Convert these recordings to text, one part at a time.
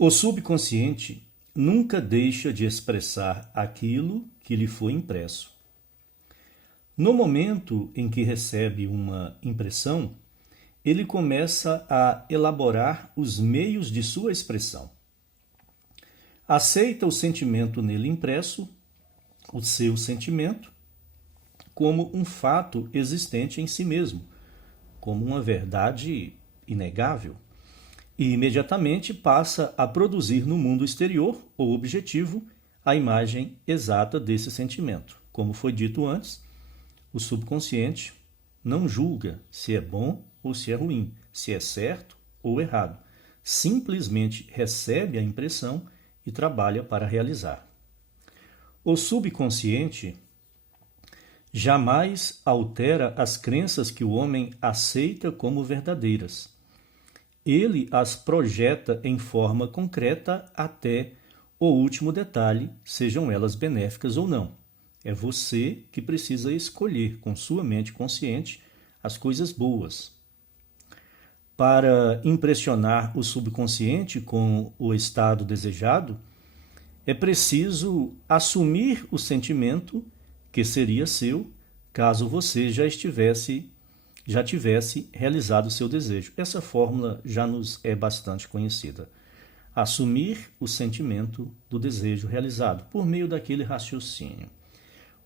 O subconsciente nunca deixa de expressar aquilo que lhe foi impresso. No momento em que recebe uma impressão, ele começa a elaborar os meios de sua expressão. Aceita o sentimento nele impresso, o seu sentimento, como um fato existente em si mesmo, como uma verdade inegável, e imediatamente passa a produzir no mundo exterior ou objetivo a imagem exata desse sentimento. Como foi dito antes, o subconsciente não julga se é bom ou se é ruim, se é certo ou errado. Simplesmente recebe a impressão e trabalha para realizar. O subconsciente jamais altera as crenças que o homem aceita como verdadeiras. Ele as projeta em forma concreta até o último detalhe, sejam elas benéficas ou não. É você que precisa escolher com sua mente consciente as coisas boas. Para impressionar o subconsciente com o estado desejado, é preciso assumir o sentimento que seria seu caso você já tivesse realizado o seu desejo. Essa fórmula já nos é bastante conhecida. Assumir o sentimento do desejo realizado por meio daquele raciocínio.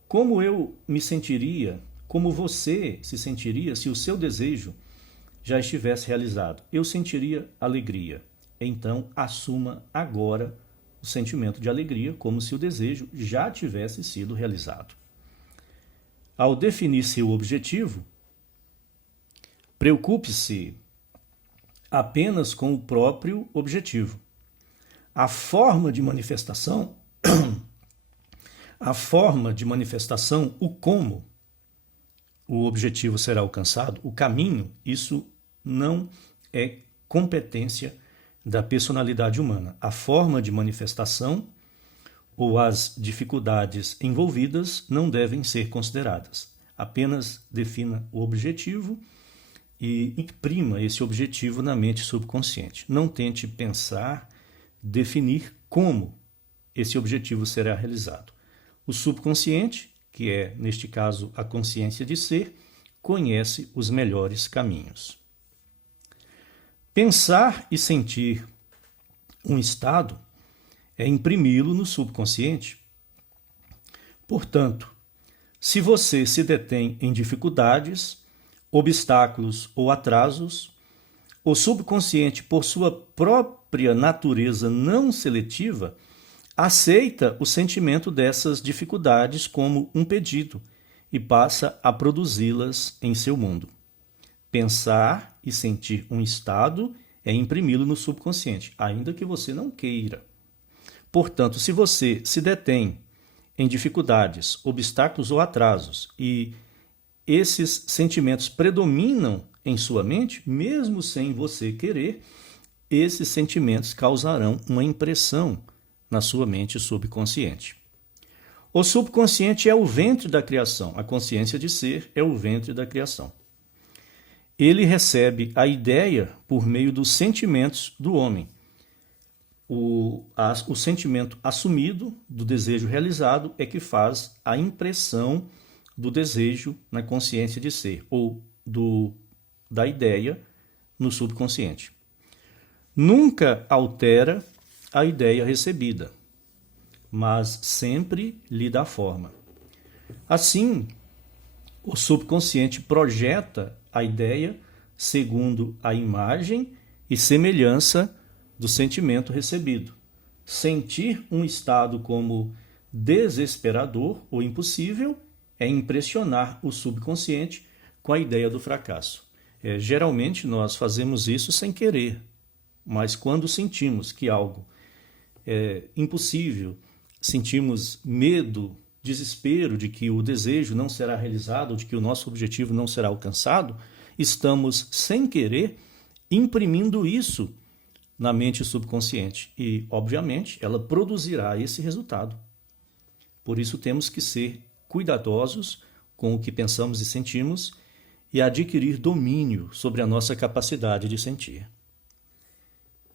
Como eu me sentiria, como você se sentiria se o seu desejo já estivesse realizado? Eu sentiria alegria. Então, assuma agora o sentimento de alegria como se o desejo já tivesse sido realizado. Ao definir seu objetivo, preocupe-se apenas com o próprio objetivo. A forma de manifestação, o como o objetivo será alcançado, o caminho, isso não é competência da personalidade humana. A forma de manifestação ou as dificuldades envolvidas não devem ser consideradas. Apenas defina o objetivo e imprima esse objetivo na mente subconsciente. Não tente pensar, definir como esse objetivo será realizado. O subconsciente, que é, neste caso, a consciência de ser, conhece os melhores caminhos. Pensar e sentir um estado é imprimi-lo no subconsciente. Portanto, se você se detém em dificuldades, obstáculos ou atrasos, o subconsciente, por sua própria natureza não seletiva, aceita o sentimento dessas dificuldades como um pedido e passa a produzi-las em seu mundo. Pensar e sentir um estado é imprimi-lo no subconsciente, ainda que você não queira. Portanto, se você se detém em dificuldades, obstáculos ou atrasos e esses sentimentos predominam em sua mente, mesmo sem você querer, esses sentimentos causarão uma impressão na sua mente subconsciente. O subconsciente é o ventre da criação, a consciência de ser é o ventre da criação. Ele recebe a ideia por meio dos sentimentos do homem. O sentimento assumido do desejo realizado é que faz a impressão do desejo na consciência de ser, ou da ideia no subconsciente. Nunca altera a ideia recebida, mas sempre lhe dá forma. Assim, o subconsciente projeta a ideia segundo a imagem e semelhança do sentimento recebido. Sentir um estado como desesperador ou impossível é impressionar o subconsciente com a ideia do fracasso. Geralmente nós fazemos isso sem querer, mas quando sentimos que algo é impossível, sentimos medo, desespero de que o desejo não será realizado, de que o nosso objetivo não será alcançado, estamos, sem querer, imprimindo isso na mente subconsciente e, obviamente, ela produzirá esse resultado. Por isso temos que ser cuidadosos com o que pensamos e sentimos e adquirir domínio sobre a nossa capacidade de sentir.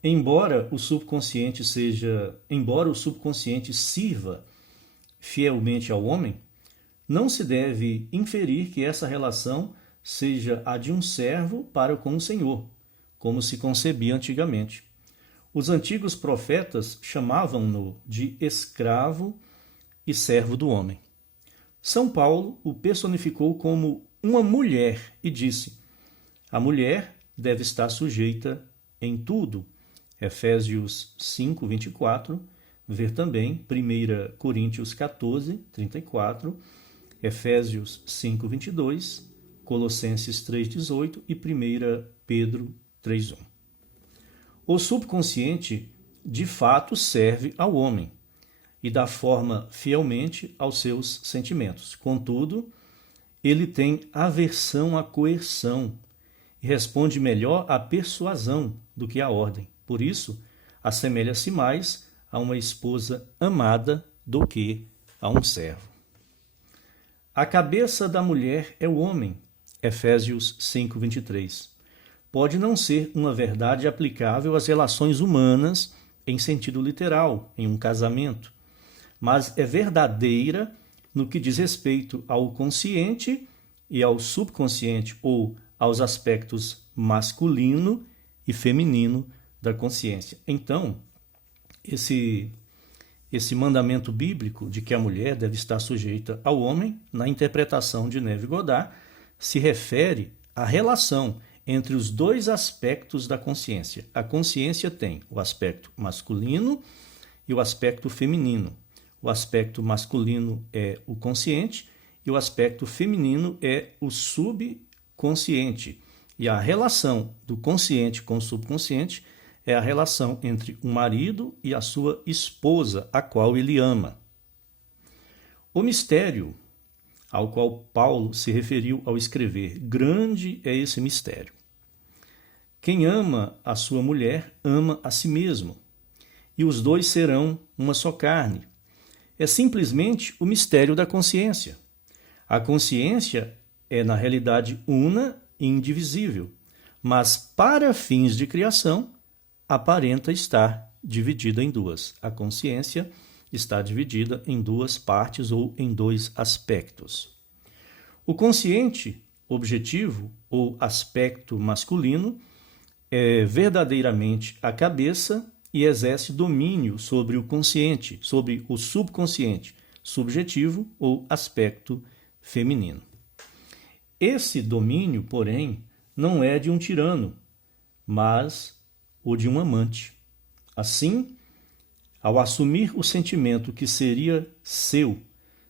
Embora o subconsciente sirva fielmente ao homem, não se deve inferir que essa relação seja a de um servo para com o Senhor, como se concebia antigamente. Os antigos profetas chamavam-no de escravo e servo do homem. São Paulo o personificou como uma mulher e disse: a mulher deve estar sujeita em tudo. Efésios 5, 24, ver também 1 Coríntios 14, 34, Efésios 5, 22, Colossenses 3, 18 e 1 Pedro 3, 1. O subconsciente, de fato, serve ao homem e dá forma fielmente aos seus sentimentos. Contudo, ele tem aversão à coerção e responde melhor à persuasão do que à ordem. Por isso, assemelha-se mais a uma esposa amada do que a um servo. A cabeça da mulher é o homem, Efésios 5, 23. Pode não ser uma verdade aplicável às relações humanas em sentido literal, em um casamento, mas é verdadeira no que diz respeito ao consciente e ao subconsciente, ou aos aspectos masculino e feminino da consciência. Então, esse mandamento bíblico de que a mulher deve estar sujeita ao homem, na interpretação de Neville Goddard, se refere à relação entre os dois aspectos da consciência. A consciência tem o aspecto masculino e o aspecto feminino. O aspecto masculino é o consciente e o aspecto feminino é o subconsciente. E a relação do consciente com o subconsciente é a relação entre o marido e a sua esposa, a qual ele ama. O mistério ao qual Paulo se referiu ao escrever, grande é esse mistério. Quem ama a sua mulher, ama a si mesmo, e os dois serão uma só carne. É simplesmente o mistério da consciência. A consciência é, na realidade, una e indivisível, mas para fins de criação, aparenta estar dividida em duas. A consciência está dividida em duas partes ou em dois aspectos. O consciente objetivo ou aspecto masculino é verdadeiramente a cabeça e exerce domínio sobre o consciente, sobre o subconsciente, subjetivo ou aspecto feminino. Esse domínio, porém, não é de um tirano, mas o de um amante. Assim, ao assumir o sentimento que seria seu,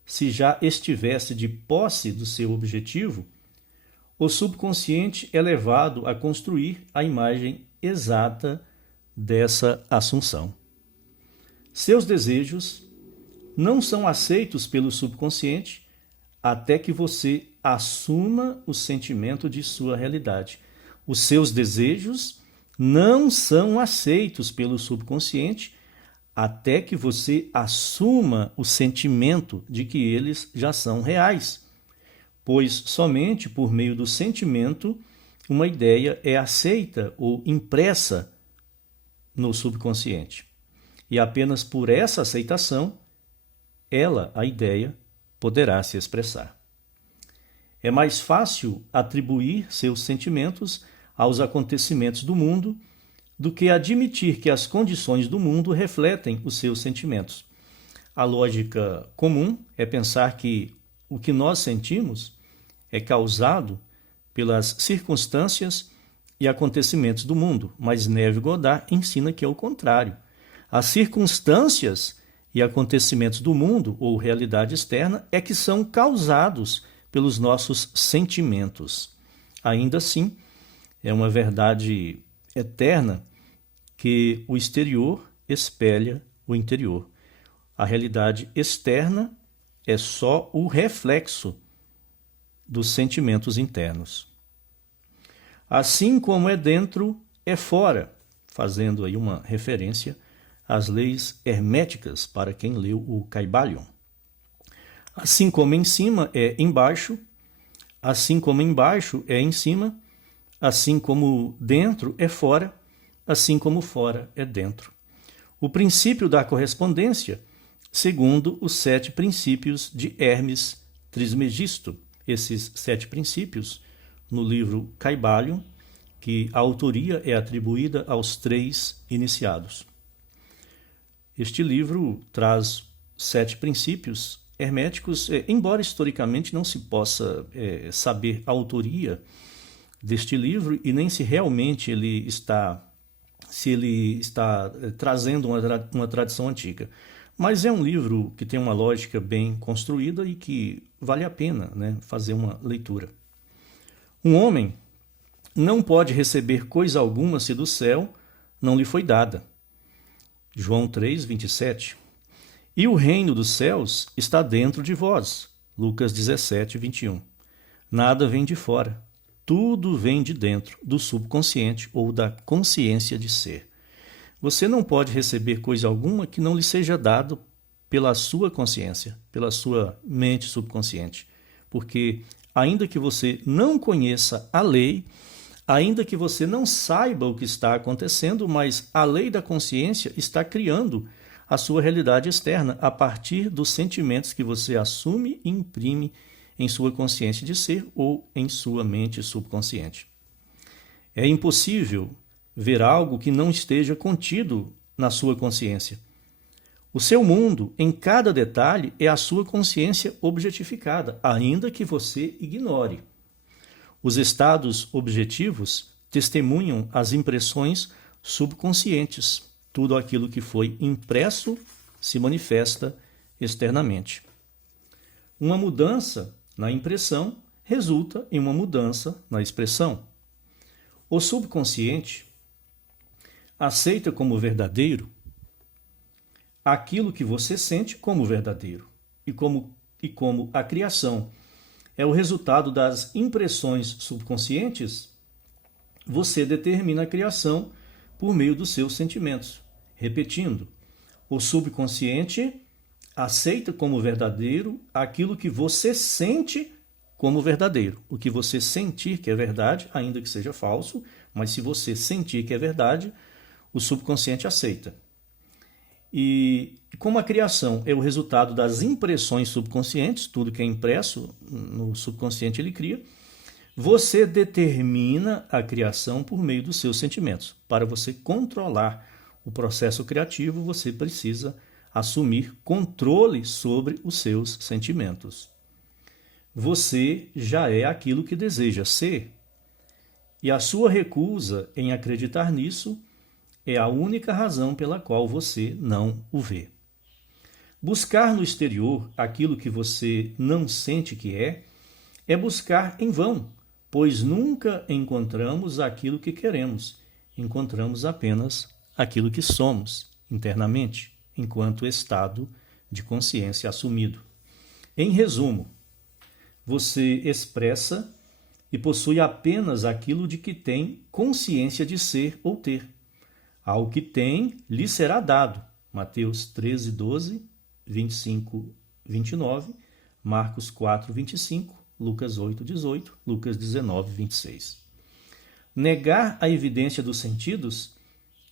se já estivesse de posse do seu objetivo, o subconsciente é levado a construir a imagem exata dessa assunção. Seus desejos não são aceitos pelo subconsciente até que você assuma o sentimento de sua realidade. Os seus desejos não são aceitos pelo subconsciente até que você assuma o sentimento de que eles já são reais, pois somente por meio do sentimento uma ideia é aceita ou impressa no subconsciente. E apenas por essa aceitação, a ideia, poderá se expressar. É mais fácil atribuir seus sentimentos aos acontecimentos do mundo do que admitir que as condições do mundo refletem os seus sentimentos. A lógica comum é pensar que o que nós sentimos é causado pelas circunstâncias e acontecimentos do mundo, mas Neville Goddard ensina que é o contrário. As circunstâncias e acontecimentos do mundo, ou realidade externa, é que são causados pelos nossos sentimentos. Ainda assim, é uma verdade eterna que o exterior espelha o interior. A realidade externa é só o reflexo dos sentimentos internos. Assim como é dentro, é fora, fazendo aí uma referência às leis herméticas para quem leu o Kybalion. Assim como em cima é embaixo, assim como embaixo é em cima, assim como dentro é fora, assim como fora é dentro. O princípio da correspondência, segundo os 7 princípios de Hermes Trismegisto. Esses 7 princípios, no livro Caibalion, que a autoria é atribuída aos 3 iniciados. Este livro traz 7 princípios herméticos, embora historicamente não se possa saber a autoria deste livro e nem se realmente ele está trazendo uma tradição antiga. Mas é um livro que tem uma lógica bem construída e que vale a pena, né, fazer uma leitura. Um homem não pode receber coisa alguma se do céu não lhe foi dada. João 3, 27. E o reino dos céus está dentro de vós. Lucas 17, 21. Nada vem de fora. Tudo vem de dentro, do subconsciente ou da consciência de ser. Você não pode receber coisa alguma que não lhe seja dado pela sua consciência, pela sua mente subconsciente. Porque, ainda que você não conheça a lei, ainda que você não saiba o que está acontecendo, mas a lei da consciência está criando a sua realidade externa a partir dos sentimentos que você assume e imprime em sua consciência de ser ou em sua mente subconsciente. É impossível ver algo que não esteja contido na sua consciência. O seu mundo, em cada detalhe, é a sua consciência objetificada, ainda que você ignore. Os estados objetivos testemunham as impressões subconscientes. Tudo aquilo que foi impresso se manifesta externamente. Uma mudança na impressão resulta em uma mudança na expressão. O subconsciente aceita como verdadeiro aquilo que você sente como verdadeiro. E como a criação é o resultado das impressões subconscientes, você determina a criação por meio dos seus sentimentos. Repetindo, o subconsciente aceita como verdadeiro aquilo que você sente como verdadeiro. O que você sentir que é verdade, ainda que seja falso, mas se você sentir que é verdade, o subconsciente aceita. E como a criação é o resultado das impressões subconscientes, tudo que é impresso no subconsciente ele cria, você determina a criação por meio dos seus sentimentos. Para você controlar o processo criativo, você precisa assumir controle sobre os seus sentimentos. Você já é aquilo que deseja ser, e a sua recusa em acreditar nisso é a única razão pela qual você não o vê. Buscar no exterior aquilo que você não sente que é buscar em vão, pois nunca encontramos aquilo que queremos, encontramos apenas aquilo que somos internamente, enquanto estado de consciência assumido. Em resumo, você expressa e possui apenas aquilo de que tem consciência de ser ou ter. Ao que tem, lhe será dado. Mateus 13, 12, 25, 29, Marcos 4, 25, Lucas 8, 18, Lucas 19, 26. Negar a evidência dos sentidos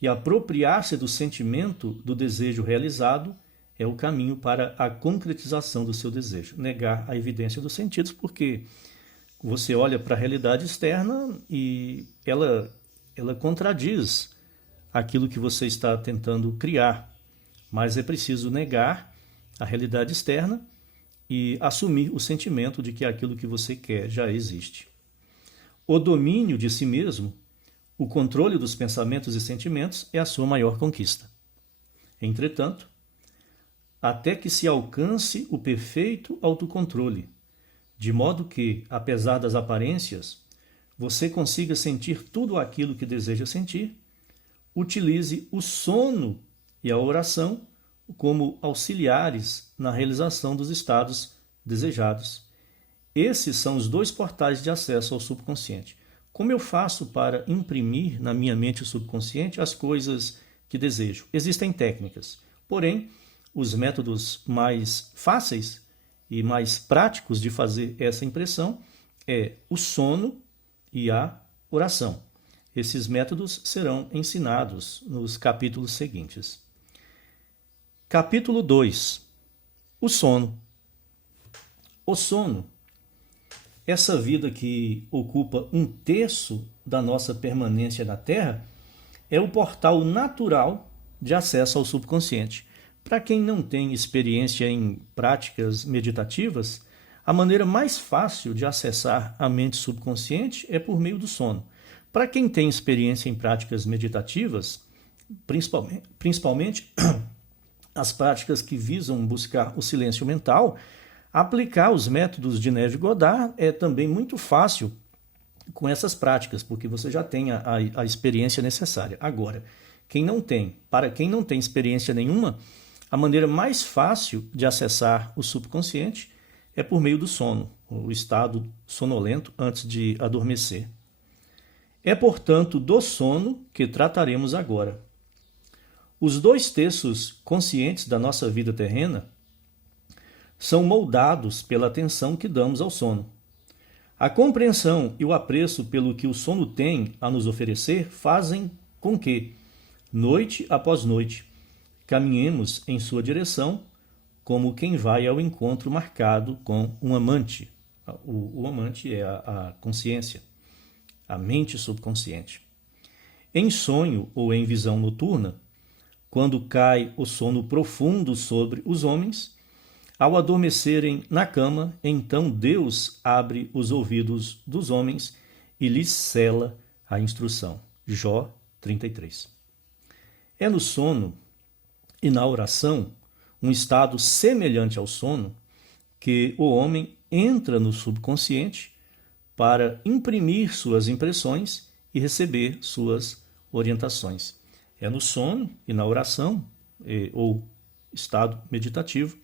e apropriar-se do sentimento do desejo realizado é o caminho para a concretização do seu desejo. Negar a evidência dos sentidos, porque você olha para a realidade externa e ela contradiz aquilo que você está tentando criar. Mas é preciso negar a realidade externa e assumir o sentimento de que aquilo que você quer já existe. O domínio de si mesmo, o controle dos pensamentos e sentimentos é a sua maior conquista. Entretanto, até que se alcance o perfeito autocontrole, de modo que, apesar das aparências, você consiga sentir tudo aquilo que deseja sentir, utilize o sono e a oração como auxiliares na realização dos estados desejados. Esses são os 2 portais de acesso ao subconsciente. Como eu faço para imprimir na minha mente subconsciente as coisas que desejo? Existem técnicas, porém, os métodos mais fáceis e mais práticos de fazer essa impressão é o sono e a oração. Esses métodos serão ensinados nos capítulos seguintes. Capítulo 2. O sono. O sono, essa vida que ocupa 1/3 da nossa permanência na Terra, é o portal natural de acesso ao subconsciente. Para quem não tem experiência em práticas meditativas, a maneira mais fácil de acessar a mente subconsciente é por meio do sono. Para quem tem experiência em práticas meditativas, principalmente as práticas que visam buscar o silêncio mental, aplicar os métodos de Neville-Goddard é também muito fácil com essas práticas, porque você já tem a experiência necessária. Agora, para quem não tem experiência nenhuma, a maneira mais fácil de acessar o subconsciente é por meio do sono, o estado sonolento antes de adormecer. É, portanto, do sono que trataremos agora. Os 2/3 conscientes da nossa vida terrena são moldados pela atenção que damos ao sono. A compreensão e o apreço pelo que o sono tem a nos oferecer fazem com que, noite após noite, caminhemos em sua direção como quem vai ao encontro marcado com um amante. O amante é a consciência, a mente subconsciente. Em sonho ou em visão noturna, quando cai o sono profundo sobre os homens, ao adormecerem na cama, então Deus abre os ouvidos dos homens e lhes sela a instrução. Jó 33. É no sono e na oração, um estado semelhante ao sono, que o homem entra no subconsciente para imprimir suas impressões e receber suas orientações. É no sono e na oração, ou estado meditativo,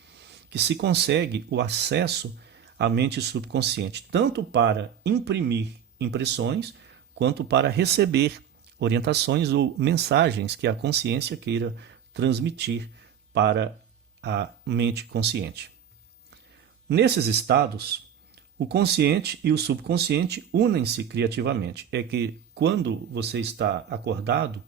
que se consegue o acesso à mente subconsciente, tanto para imprimir impressões, quanto para receber orientações ou mensagens que a consciência queira transmitir para a mente consciente. Nesses estados, o consciente e o subconsciente unem-se criativamente. É que quando você está acordado,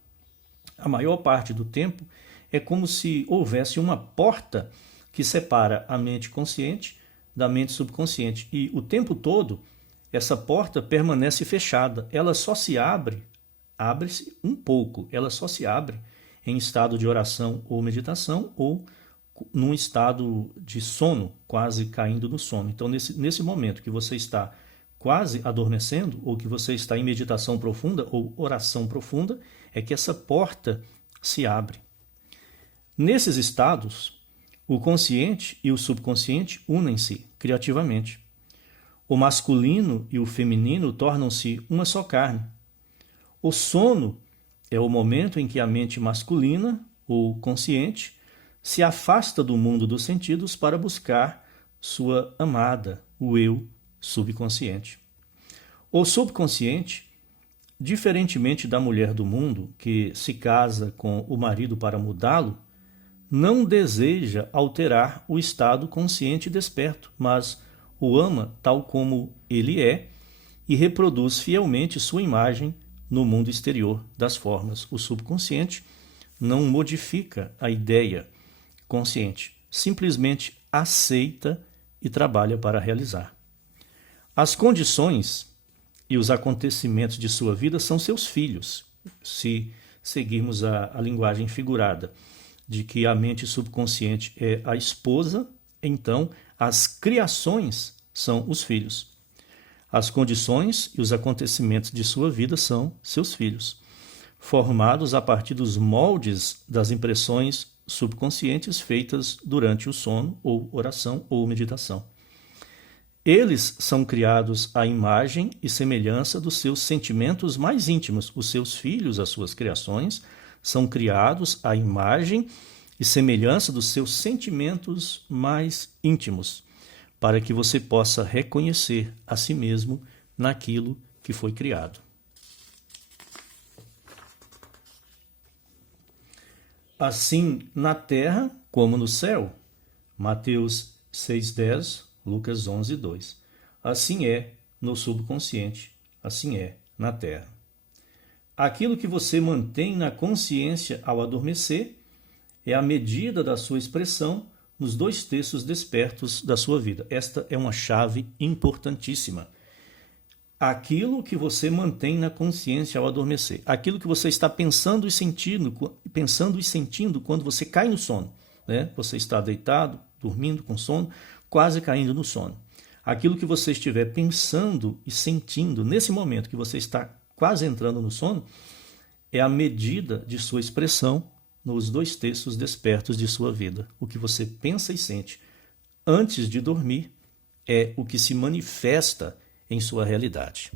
a maior parte do tempo é como se houvesse uma porta que separa a mente consciente da mente subconsciente. E o tempo todo, essa porta permanece fechada. Ela só se abre-se um pouco, ela só se abre em estado de oração ou meditação ou num estado de sono, quase caindo no sono. Então, nesse momento que você está quase adormecendo, ou que você está em meditação profunda ou oração profunda, é que essa porta se abre. Nesses estados, o consciente e o subconsciente unem-se criativamente. O masculino e o feminino tornam-se uma só carne. O sono é o momento em que a mente masculina, ou consciente, se afasta do mundo dos sentidos para buscar sua amada, o eu subconsciente. O subconsciente, diferentemente da mulher do mundo, que se casa com o marido para mudá-lo, não deseja alterar o estado consciente e desperto, mas o ama tal como ele é e reproduz fielmente sua imagem no mundo exterior das formas. O subconsciente não modifica a ideia consciente, simplesmente aceita e trabalha para realizar. As condições e os acontecimentos de sua vida são seus filhos, se seguirmos a linguagem figurada de que a mente subconsciente é a esposa, então as criações são os filhos. As condições e os acontecimentos de sua vida são seus filhos, formados a partir dos moldes das impressões subconscientes feitas durante o sono, ou oração, ou meditação. Eles são criados à imagem e semelhança dos seus sentimentos mais íntimos. Os seus filhos, as suas criações, são criados à imagem e semelhança dos seus sentimentos mais íntimos, para que você possa reconhecer a si mesmo naquilo que foi criado. Assim na terra como no céu. Mateus 6,10, Lucas 11,2. Assim é no subconsciente, assim é na terra. Aquilo que você mantém na consciência ao adormecer é a medida da sua expressão nos 2 terços despertos da sua vida. Esta é uma chave importantíssima. Aquilo que você mantém na consciência ao adormecer, aquilo que você está pensando e sentindo quando você cai no sono, né? Você está deitado, dormindo com sono, quase caindo no sono. Aquilo que você estiver pensando e sentindo nesse momento que você está quase entrando no sono é a medida de sua expressão nos 2 terços despertos de sua vida. O que você pensa e sente antes de dormir é o que se manifesta em sua realidade.